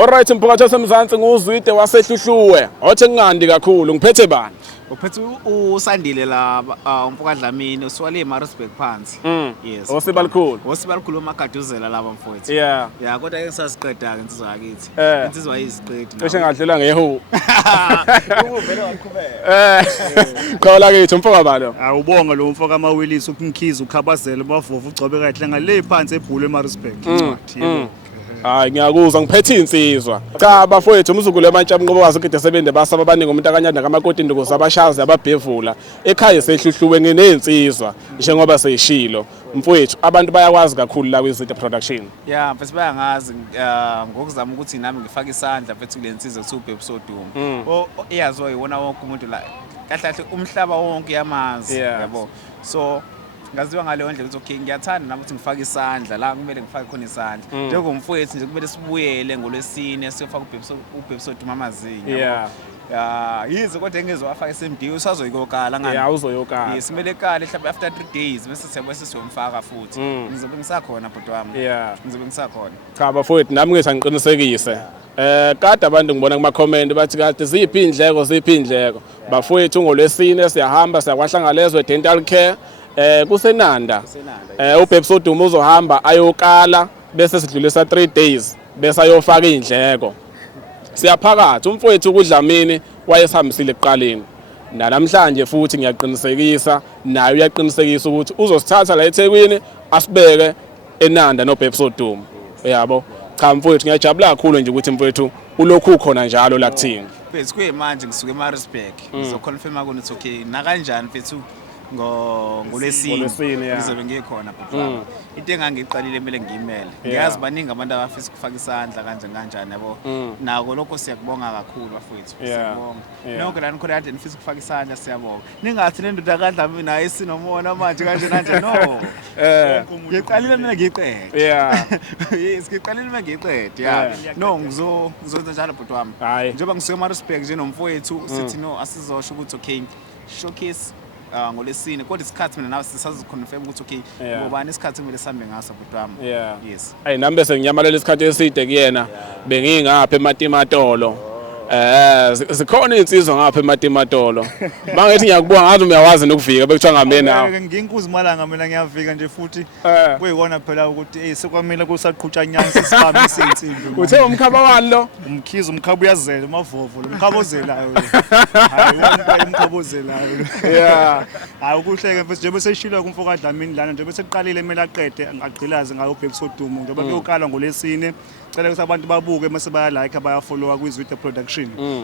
Alright mphakathi wasemzansi nguzwide wasehluhluwe. Othe ngandi kakhulu ngiphethe bani? Uphethe uSandile la umfoka Dlamini usiwale eMaritzburg phansi. Yes. Osibalikhulu. Osibalikhulu umagaduzela laba mfowethu. Yeah. Yeah, kodwa ke sasiqeda ke insizwa yakithi. Insizwa yiziqedi. Cishe ngadlula ngehu. Uvele waqhubeka. Qala kithi umfoka bani? Awubonga lo mfoka amawilisi ukumkhiza ukhabazela bavovu ugcobe kahle ngale phansi ebhulu eMaritzburg. Hayi ngiyakuzwa ngiphethe insizwa. Cha bafowethu umzukulu eMantshami ngoba wazi ukade sebende basaba abaningi umuntu akanyanda ngamakoti indukuza abashazi ababhevula. Ekhaya sehluhluwe ngenensizwa njengoba seyishilo. Mfowethu abantu bayakwazi kakhulu la kwiZwide production. Yeah, mfethu bayangazi ngokuzama ukuthi nami ngifake isandla mfethu kule nsizwa ethi uBhebsoduma. Iyaziwa yiwona wonke umuntu la. Kahle kahle umhlaba wonke yamazi yabo. So ngaziwa ngaleyo ndlela ukuthi okay ngiyathanda nami ukuthi ngifake isandla la kumele ngifake khona isandla njengomfowethu nje kumele sibuyele ngolwesine siyofaka uBhebsoduma amazinyo yabo yize kodwa engezowafaka esemdiyo usazoyikokala ngani awuzoyokala simele kale mhlawumbe after 3 days bese siyabe sesiyomfaka futhi ngizobe ngisakhona bhuti wami ngizobe ngisakhona cha bafowethu nami ngithi angiqinisekise kade abantu ngibona kuma comment bathi kade ziphi indleko bafowethu ngolwesine siyahamba siyakwahlangalezwe dental care kusenanda uBhebsoduma uzohamba ayokala bese sidlulisa 3 days bese ayofaka indleko siyaphakathi umfowethu kuDlamini wayesihambisile eqaleni namhlanje futhi ngiyaqinisekisa naye uyaqinisekisa ukuthi uzosithatha la eThekwini asibeke eNanda noBhebsoduma yabo cha mfowethu ngiyajabula kakhulu nje ukuthi mfowethu ulokhu khona njalo la kuthini mfethu kuyimanje ngisuke eMaritzburg ngizoconfirma ukuthi okay na kanjani mfethu ngolwesine ngizobe ngikhona bhuti into engangiqalile kumele ngiyimele ngiyazi baningi abantu abafisa ukufaka isandla kanjani yabo nako lokho siyakubonga kakhulu bafowethu siyabonga nonke lana khona kade nifisa ukufaka isandla siyabonga ningathi le ndoda kaDlamini ayisinomona manje kanje no ngiqalile mina ngiqede yes ngiqalile mina ngiqede no ngizozenza njalo bhuti wami njengoba ngisuke eMaritzburg nje nomfowethu sithi no asizosho ukuthi okay showcase ngolesine kodwa isikhathi mina nawe sisaziconfirm ukuthi okay ngobani isikhathi kumele sihambe ngaso bhuti wami yes hey nami bese nginyamalela isikhathi eside kuyena bengingapha eMatimatolo zikhona insizwa ngapha eMatimatolo mangithi ngiyakubona ngathi uyawazi nokufika bekuthiwa ngamene nawe nginkuzi malanga mina ngiyafika nje futhi kuyikona phela ukuthi sekwamele kusaqhutshwa nyansi sibambe izinsimbi uthe umkhaba wani lo umkhizo umkhaba uyazela amavovo lo umkhabozelayo hayi umkhabozelayo hayi ukuhleke mfethu nje bese shilo kumfoka Dlamini lana nje bese eqalile emela aqede agqilaze ngayo uBhebsoduma njengoba kuyokala ngolesine cela ukuthi abantu babuke mase bayalike abayafollowa kwiZwide production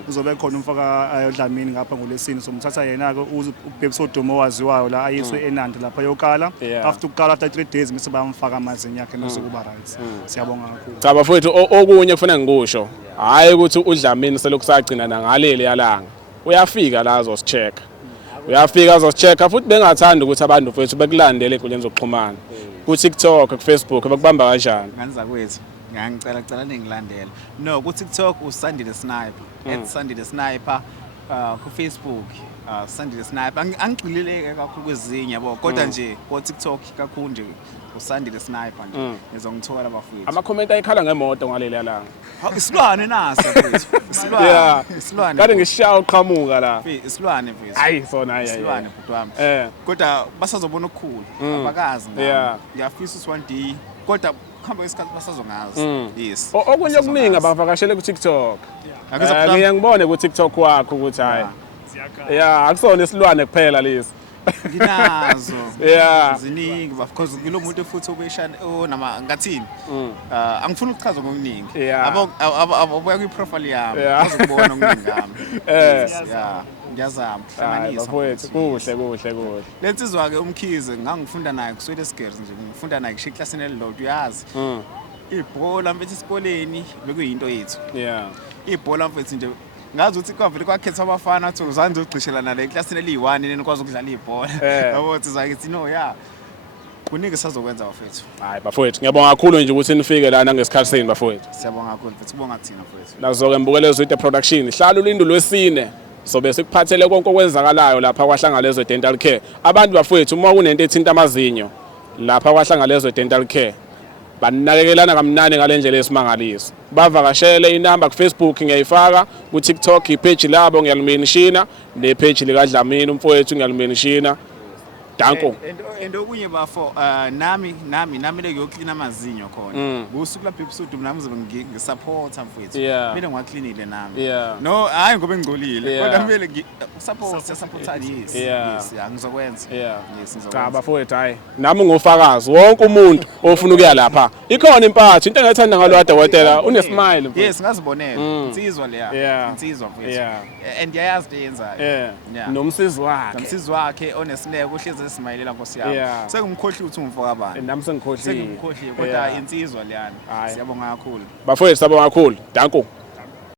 uzobe khona umfoka Dlamini ngapha ngolesine somthatha yena ke uBhebsoduma owaziwayo la ayiswe eNanda lapha yokala after 3 days mase bayamfaka amazinyo yakhe mase kuba right siyabonga kakhulu cha bafowethu okunye kufanele ngikusho hayi ukuthi uDlamini selokhu sagcina nangaleli yalanga uyafika la azosichecka uyafika azosichecka futhi bengathanda ukuthi abantu mfowethu bekulandele enkundleni zokuxhumana ku TikTok ku Facebook bakubamba kanjani nganza kwethu ngicela ningilandela no ku TikTok uSandile Sniper @Sandile Sniper ku Facebook Sandile Sniper angigxilile kakhulu kwezinye yabo kodwa nje ku TikTok kakhulu nje uSandile Sniper nje ngizongithola bafowethu ama comment ayikhala ngemoto ngaleli yalanga isilwane nasa mfethu isilwane kade ngishaya uqhamuka la isilwane mfethu hayi sona isilwane bhuti wami kodwa basazobona okukhulu abakazi ngiyafisa one day kodwa kuhamba isikhathi basazongazi yes okunye okuningi abavakashele ku TikTok ngiyangibone ku TikTok wakho ukuthi hayi akusona isilwane kuphela lezi nginazo ziningi of course ngilo muntu futhi obeshana nama ngathini angifuni ukuchaza ngokuningi abuya kwi profile yami uzokubona okuningi ngami ngiyazama hlanganisa bafowethu kuhle lensizwa ke umkhize ngangifunda naye kuswele skills nje ngifunda naye kusho eclassini elilodwa uyazi ibhola mfethu esikoleni bekuyinto yethu ibhola mfethu nje ngazi ukuthi kwavele kwakhetha abafana athi uzange ugcishelana la eclassini eli1 nikwazi ukudlala ibhola yabo sizakithi no kuningi sazokwenza bafethu hayi bafowethu ngiyabonga kakhulu nje ukuthi nifike lana ngesikhathi senu bafowethu siyabonga kakhulu mfethu kubonga kuthina bafethu nazo-ke mbukele Zwide production hlala ulindo lwesine sobe sikuphathele konke okwenzakalayo lapha kwahlangalezwe dental care abantu bafowethu uma kunento ethinta amazinyo lapha kwahlangalezwe dental care banakekelana kamnandi ngalendlela esimangalisa. Bavakashele inamba ku Facebook ngiyayifaka, ku TikTok ipage labo ngiyalimenishina nepage lika Dlamini umfowethu ngiyalimenishina. Danko. And okunye bafo nami le ngiyoclean amazinyo khona. Kusuku lapho ebusuku mina ngizobe ngisupport mfowethu. Kumele ngiwacleanile nami. No, hayi ngoba ngingcolile. Kodwa kumele support yes, ngizokwenza. Yes, ngizokwenza. Cha bafowethu hayi. Nami ngofakazi wonke umuntu ofuna ukuya lapha. Ikhona impatho into engayithanda ngalo kadokotela unesmile mfowethu. Yes, ngazibonela. Insizwa leya. Insizwa mfowethu. And yayazi eyenzayo. Nomsizi wakhe. Nomsizi wakhe onesineke uhlezi esimayilela Nkosi yami. Sengimkhohlile ukuthi ungumfo kabani. Nami sengikhohlile. Sengimkhohlile kodwa insizwa leyana. Siyabonga kakhulu. Bafowethu sabonga kakhulu. Danko.